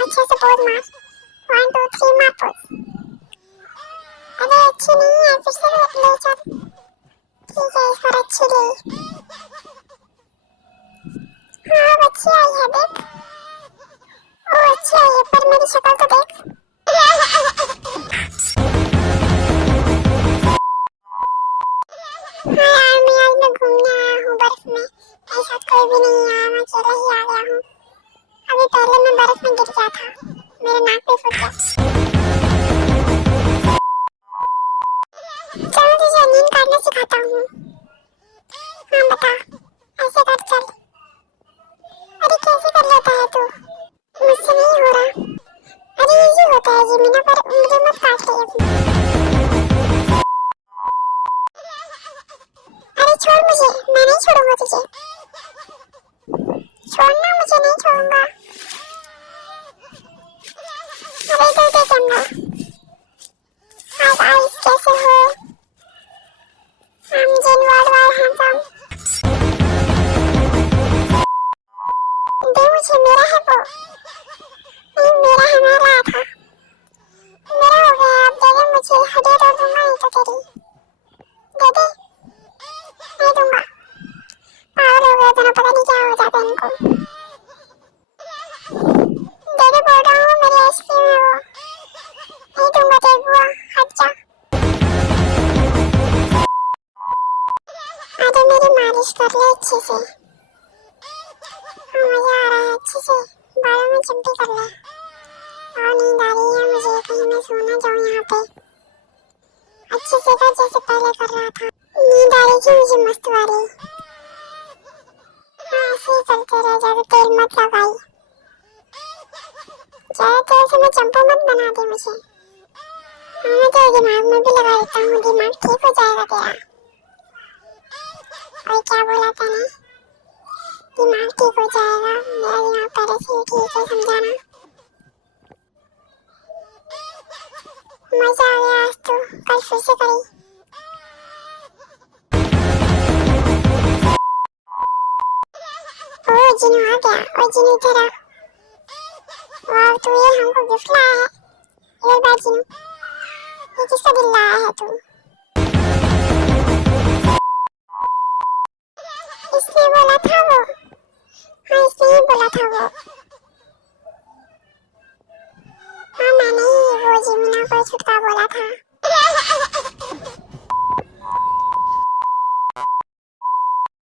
अच्छे से पोज मार। 1 2 3 मार पोज। अरे अच्छी नहीं है, फिर से ले चल। ठीक है, इस बार अच्छी ली। हाँ अब अच्छी आई है, देख। ओ अच्छी आई है, पर मेरी शक्ल तो देख। हाँ यार, मैं घूमने आया हूँ बर्फ में। मेरे साथ कोई भी नहीं आया, मैं अकेला ही आ गया हूँ। अभी पहले मैं बर्फ में गिर गया था, मेरे नाक पे फूट गया। चल तुझे नींद काटना सिखाता हूँ। हाँ बता, ऐसे कर चल। अरे कैसे कर लेता है तू? मुझसे नहीं हो रहा। अरे इजी होता है ये, मीना, पर उंगली मत काट ले अपनी। अरे छोड़ मुझे, मैं नहीं छोड़ूंगा तुझे। छोड़ना, मुझे नहीं छोड़ूंगा। अरे इधर देख कैमरा। हाय गाइस, कैसे हो? I'm Jin Worldwide Handsome। दे मुझे, मेरा है वो। नहीं मेरा है, मैं लाया था। मेरा हो गया, अब दे दे मुझे, हड्डी तोड़ दूंगा नहीं तो तेरी। दे दे। नहीं दूंगा। पागल हो गए तो ना, पता नहीं क्या हो जाता है इनको। दे दे बोल रहा हूँ, मेरी आइसक्रीम है वो। नहीं दूंगा तेरी बुआ, हट जा। आधे मेरी मालिश कर ले अच्छे से। हाँ मजा आ रहा है, अच्छे से बालों में चिमटी कर ले। और नींद आ रही है मुझे, कहीं मैं सो ना जाऊँ यहाँ पे। अच्छे से कर जैसे पहले कर रहा था। नींद आ रही थी मुझे मस्त वाली। हाँ ऐसे ही करते रहे, ज्यादा तेल मत लगाई। ज्यादा तेल से मैं चंपू मत बना दे मुझे। हाँ मैं तेरे दिमाग में भी लगा देता हूँ, दिमाग ठीक हो जाएगा तेरा। और क्या बोला तूने? दिमाग ठीक हो जाएगा, मेरा दिमाग पहले से ही ठीक है, समझा ना? मजा आ गया आज तो, कल फिर से करी। ओ जिनू आ गया। ओ जिनू इधर आ। वाह, तू ये हमको गिफ्ट लाया है। इधर बैठ जिनू। ये किसका दिल लाया है तू? इसने बोला था वो। हाँ इसने ही बोला था वो।